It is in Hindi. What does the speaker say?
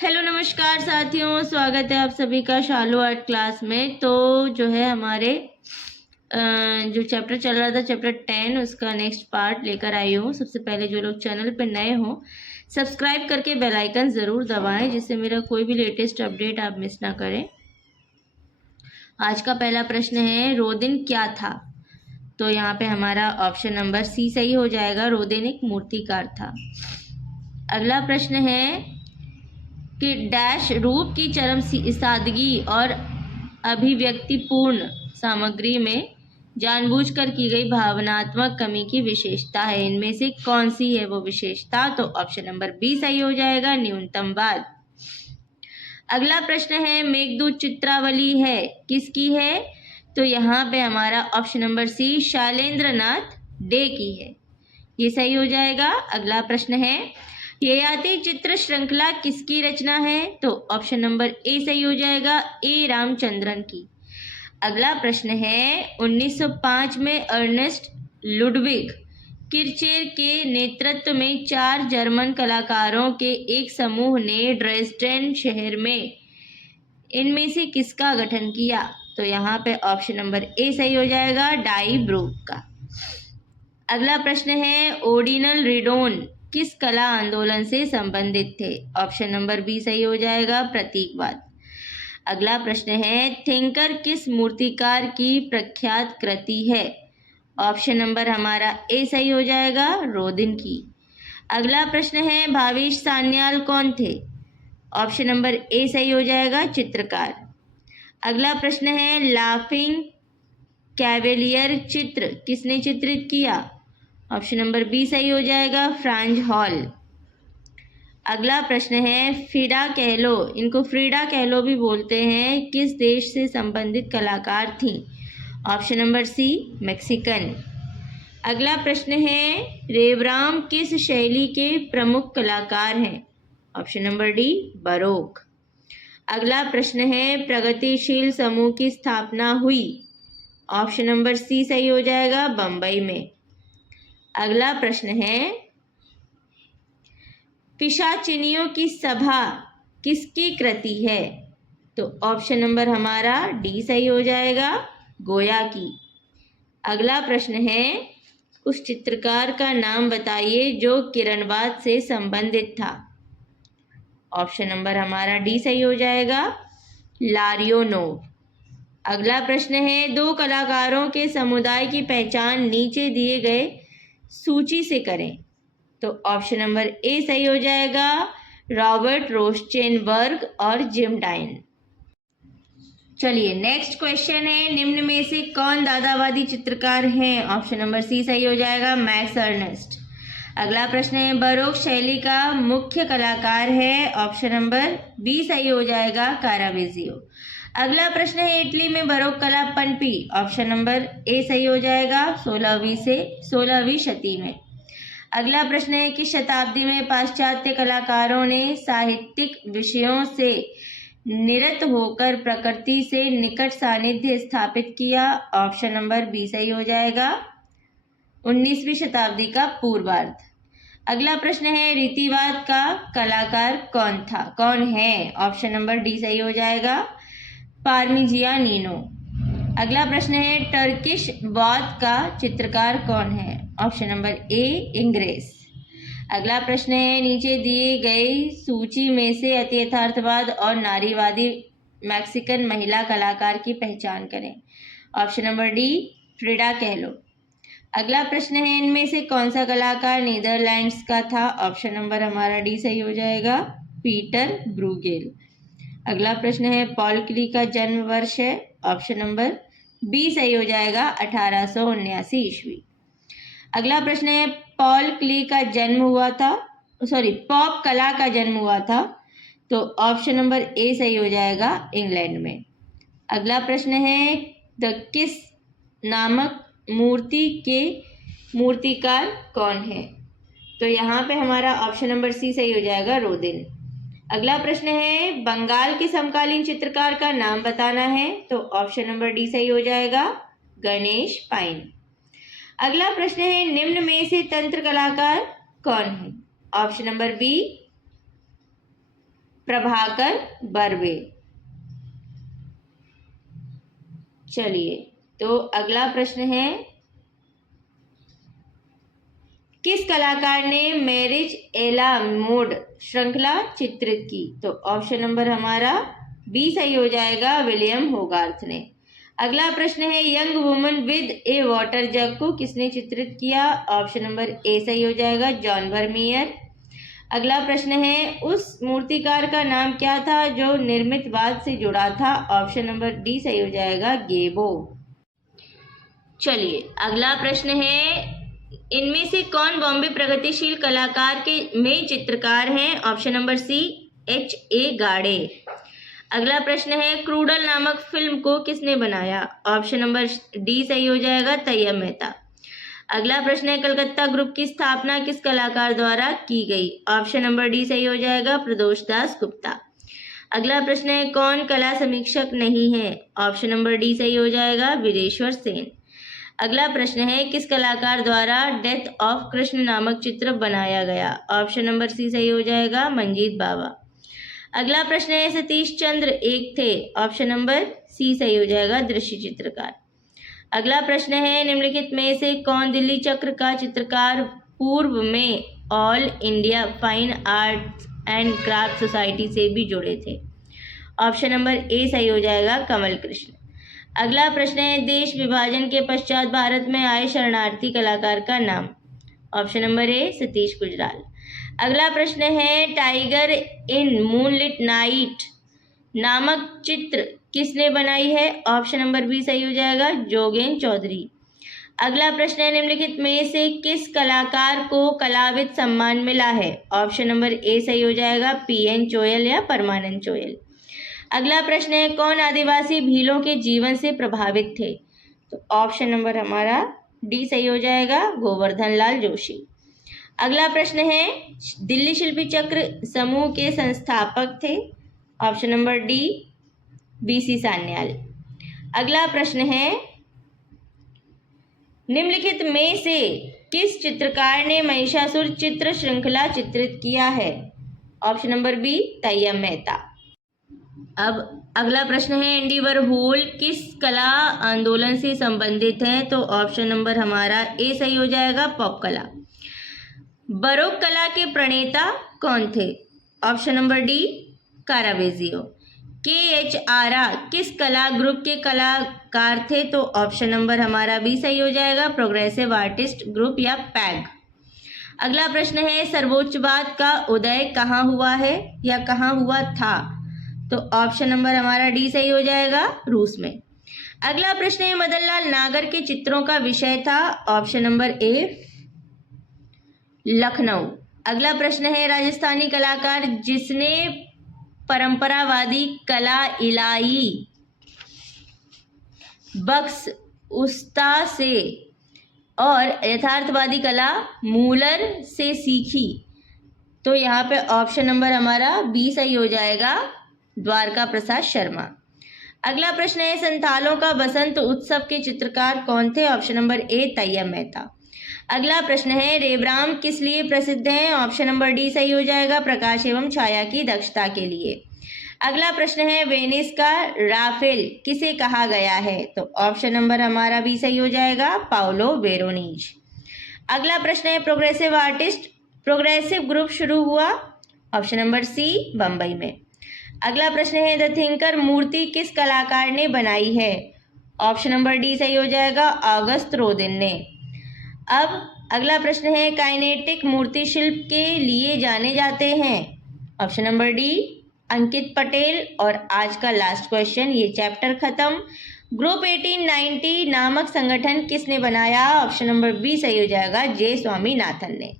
हेलो नमस्कार साथियों, स्वागत है आप सभी का शालू आर्ट क्लास में। तो जो है हमारे जो चैप्टर चल रहा था चैप्टर 10 उसका नेक्स्ट पार्ट लेकर आई हूँ। सबसे पहले जो लोग चैनल पर नए हों सब्सक्राइब करके बेल आइकन ज़रूर दबाएं जिससे मेरा कोई भी लेटेस्ट अपडेट आप मिस ना करें। आज का पहला प्रश्न है, रोदिन क्या था? तो यहाँ पे हमारा ऑप्शन नंबर सी सही हो जाएगा। रोदिन एक मूर्तिकार था। अगला प्रश्न है कि डैश रूप की चरम सादगी और अभिव्यक्तिपूर्ण सामग्री में जानबूझकर की गई भावनात्मक कमी की विशेषता है। इनमें से कौन सी है वो विशेषता? तो ऑप्शन नंबर बी सही हो जाएगा, न्यूनतमवाद। अगला प्रश्न है, मेघदूत चित्रावली है किसकी है? तो यहाँ पे हमारा ऑप्शन नंबर सी शैलेंद्र नाथ डे की है, ये सही हो जाएगा। अगला प्रश्न है, ययाति चित्र श्रृंखला किसकी रचना है? तो ऑप्शन नंबर ए सही हो जाएगा, ए रामचंद्रन की। अगला प्रश्न है, 1905 में अर्नेस्ट लुडविग किरचेर के नेतृत्व में 4 जर्मन कलाकारों के एक समूह ने ड्रेसडेन शहर में इनमें से किसका गठन किया? तो यहाँ पे ऑप्शन नंबर ए सही हो जाएगा, डाई ब्रूक का। अगला प्रश्न है, ओर्डिनल रिडोन किस कला आंदोलन से संबंधित थे? ऑप्शन नंबर बी सही हो जाएगा, प्रतीकवाद। अगला प्रश्न है, थिंकर किस मूर्तिकार की प्रख्यात कृति है? ऑप्शन नंबर हमारा ए सही हो जाएगा, रोदिन की। अगला प्रश्न है, भावेश सान्याल कौन थे? ऑप्शन नंबर ए सही हो जाएगा, चित्रकार। अगला प्रश्न है, लाफिंग कैवेलियर चित्र किसने चित्रित किया? ऑप्शन नंबर बी सही हो जाएगा, फ्रांज हॉल। अगला प्रश्न है, फ्रीडा कहलो, इनको फ्रीडा कहलो भी बोलते हैं, किस देश से संबंधित कलाकार थी? Option number C, Mexican. अगला प्रश्न है, रेवराम किस शैली के प्रमुख कलाकार हैं? Option number D, baroque. अगला प्रश्न है, प्रगतिशील समूह की स्थापना हुई? ऑप्शन नंबर सी सही हो जाएगा, बंबई में। अगला प्रश्न है, पिशाचिनियों की सभा किसकी कृति है? तो ऑप्शन नंबर हमारा डी सही हो जाएगा, गोया की। अगला प्रश्न है, उस चित्रकार का नाम बताइए जो किरणवाद से संबंधित था? ऑप्शन नंबर हमारा डी सही हो जाएगा, लारियोनोव। अगला प्रश्न है, 2 कलाकारों के समुदाय की पहचान नीचे दिए गए सूची से करें? तो ऑप्शन नंबर ए सही हो जाएगा, रॉबर्ट रोस्चेनबर्ग और जिम डाइन। चलिए नेक्स्ट क्वेश्चन है, निम्न में से कौन दादावादी चित्रकार हैं? ऑप्शन नंबर सी सही हो जाएगा, मैक्स अर्नेस्ट। अगला प्रश्न है, बरोक शैली का मुख्य कलाकार है? ऑप्शन नंबर बी सही हो जाएगा, कारावेजियो। अगला प्रश्न है, इटली में बरोक कला पनपी? ऑप्शन नंबर ए सही हो जाएगा, 16वीं से 16वीं शती में। अगला प्रश्न है कि शताब्दी में पाश्चात्य कलाकारों ने साहित्यिक विषयों से निरत होकर प्रकृति से निकट सानिध्य स्थापित किया? ऑप्शन नंबर बी सही हो जाएगा, 19वीं शताब्दी का पूर्वार्ध। अगला प्रश्न है, रीतिवाद का कलाकार कौन है? ऑप्शन नंबर डी सही हो जाएगा, पारमिजियानिनो। अगला प्रश्न है, टर्किश वाद का चित्रकार कौन है? ऑप्शन नंबर ए, इंग्रेस। अगला प्रश्न है, नीचे दिए गए सूची में से अति यथार्थवाद और नारीवादी मैक्सिकन महिला कलाकार की पहचान करें? ऑप्शन नंबर डी, फ्रीडा कहलो। अगला प्रश्न है, इनमें से कौन सा कलाकार नीदरलैंड्स का था? ऑप्शन नंबर हमारा डी सही हो जाएगा, पीटर ब्रूगेल। अगला प्रश्न है, पॉल क्ली का जन्म वर्ष है? ऑप्शन नंबर बी सही हो जाएगा, 1879 ईस्वी। अगला प्रश्न है, पॉप कला का जन्म हुआ था? तो ऑप्शन नंबर ए सही हो जाएगा, इंग्लैंड में। अगला प्रश्न है, द किस नामक मूर्ति के मूर्तिकार कौन है? तो यहाँ पे हमारा ऑप्शन नंबर सी सही हो जाएगा, रोदिन। अगला प्रश्न है, बंगाल के समकालीन चित्रकार का नाम बताना है? तो ऑप्शन नंबर डी सही हो जाएगा, गणेश पाइन। अगला प्रश्न है, निम्न में से तंत्र कलाकार कौन है? Option number B, Prabhakar Barve. चलिए, तो अगला प्रश्न है, किस कलाकार ने मैरिज एला मोड श्रृंखला चित्रित की? तो ऑप्शन नंबर हमारा बी सही हो जाएगा, विलियम होगार्थ ने। अगला प्रश्न है, young woman with a water jug को किसने चित्रित किया? ऑप्शन नंबर ए सही हो जाएगा, जॉन वर्मियर। अगला प्रश्न है, उस मूर्तिकार का नाम क्या था जो निर्मितवाद से जुड़ा था? ऑप्शन नंबर डी सही हो जाएगा, गेबो। चलिए, अगला प्रश्न है, इनमें से कौन बॉम्बे प्रगतिशील कलाकार के में चित्रकार हैं? Option number C, H.A. Gade. अगला प्रश्न है, क्रूडल नामक फिल्म को किसने बनाया? ऑप्शन नंबर डी सही हो जाएगा, तैयब मेहता। अगला प्रश्न है, कलकत्ता ग्रुप की स्थापना किस कलाकार द्वारा की गई? ऑप्शन नंबर डी सही हो जाएगा, प्रदोष दास गुप्ता। अगला प्रश्न है, कौन कला समीक्षक नहीं है? ऑप्शन नंबर डी सही हो जाएगा, वीरेश्वर सेन। अगला प्रश्न है, किस कलाकार द्वारा डेथ ऑफ कृष्ण नामक चित्र बनाया गया? ऑप्शन नंबर सी सही हो जाएगा, मंजीत बावा। अगला प्रश्न है, सतीश चंद्र एक थे? ऑप्शन नंबर सी सही हो जाएगा, दृश्य चित्रकार। अगला प्रश्न है, निम्नलिखित में से कौन दिल्ली चक्र का चित्रकार पूर्व में all India fine arts and craft society से भी जुड़े थे? ऑप्शन नंबर ए सही हो जाएगा, कमल कृष्ण। अगला प्रश्न है, देश विभाजन के पश्चात भारत में आए शरणार्थी कलाकार का नाम? ऑप्शन नंबर ए, सतीश गुजराल। अगला प्रश्न है, टाइगर इन मूनलिट नाइट नामक चित्र किसने बनाई है? ऑप्शन नंबर बी सही हो जाएगा, जोगेन चौधरी। अगला प्रश्न है, निम्नलिखित में से किस कलाकार को कलाविद सम्मान मिला है? ऑप्शन नंबर ए सही हो जाएगा, PN चोयल या परमानंद चोयल। अगला प्रश्न है, कौन आदिवासी भीलों के जीवन से प्रभावित थे? तो ऑप्शन नंबर हमारा डी सही हो जाएगा, गोवर्धन लाल जोशी। अगला प्रश्न है, दिल्ली शिल्पी चक्र समूह के संस्थापक थे? Option number D, BC Sanyal. अगला प्रश्न है, निम्नलिखित में से किस चित्रकार ने महिषासुर चित्र श्रृंखला चित्रित किया है? Option number B, Tyeb Mehta. अब अगला प्रश्न है, एंडी वॉरहोल किस कला आंदोलन से संबंधित है? तो ऑप्शन नंबर हमारा ए सही हो जाएगा, पॉप कला। बरोक कला के प्रणेता कौन थे? Option number D, Caravaggio. KH Ara किस कला ग्रुप के कलाकार थे? तो ऑप्शन नंबर हमारा बी सही हो जाएगा, प्रोग्रेसिव आर्टिस्ट ग्रुप या पैग। अगला प्रश्न है, सर्वोच्चवाद का उदय कहाँ हुआ है या कहाँ हुआ था? तो ऑप्शन नंबर हमारा डी सही हो जाएगा, रूस में। अगला प्रश्न है, मदन लाल नागर के चित्रों का विषय था? ऑप्शन नंबर ए, लखनऊ। अगला प्रश्न है, राजस्थानी कलाकार जिसने परंपरावादी कला इलाई बख्श उस्ता से और यथार्थवादी कला मूलर से सीखी? तो यहाँ पे ऑप्शन नंबर हमारा बी सही हो जाएगा, द्वारका प्रसाद शर्मा। अगला प्रश्न है, संथालों का बसंत उत्सव के चित्रकार कौन थे? Option number A, Tyeb Mehta. अगला प्रश्न है, रेबराम किस लिए प्रसिद्ध हैं? ऑप्शन नंबर डी सही हो जाएगा, प्रकाश एवं छाया की दक्षता के लिए। अगला प्रश्न है, वेनिस का राफेल किसे कहा गया है? तो ऑप्शन नंबर हमारा बी सही हो जाएगा, पाउलो वेरोनीज। अगला प्रश्न है, प्रोग्रेसिव ग्रुप शुरू हुआ? ऑप्शन नंबर सी, बम्बई में। अगला प्रश्न है, द थिंकर मूर्ति किस कलाकार ने बनाई है? ऑप्शन नंबर डी सही हो जाएगा, ऑगस्ट रोदिन ने। अब अगला प्रश्न है, काइनेटिक मूर्ति शिल्प के लिए जाने जाते हैं? ऑप्शन नंबर डी, अंकित पटेल। और आज का लास्ट क्वेश्चन, ये चैप्टर खत्म। ग्रुप 1890 नामक संगठन किसने बनाया? ऑप्शन नंबर बी सही हो जाएगा, जे स्वामीनाथन ने।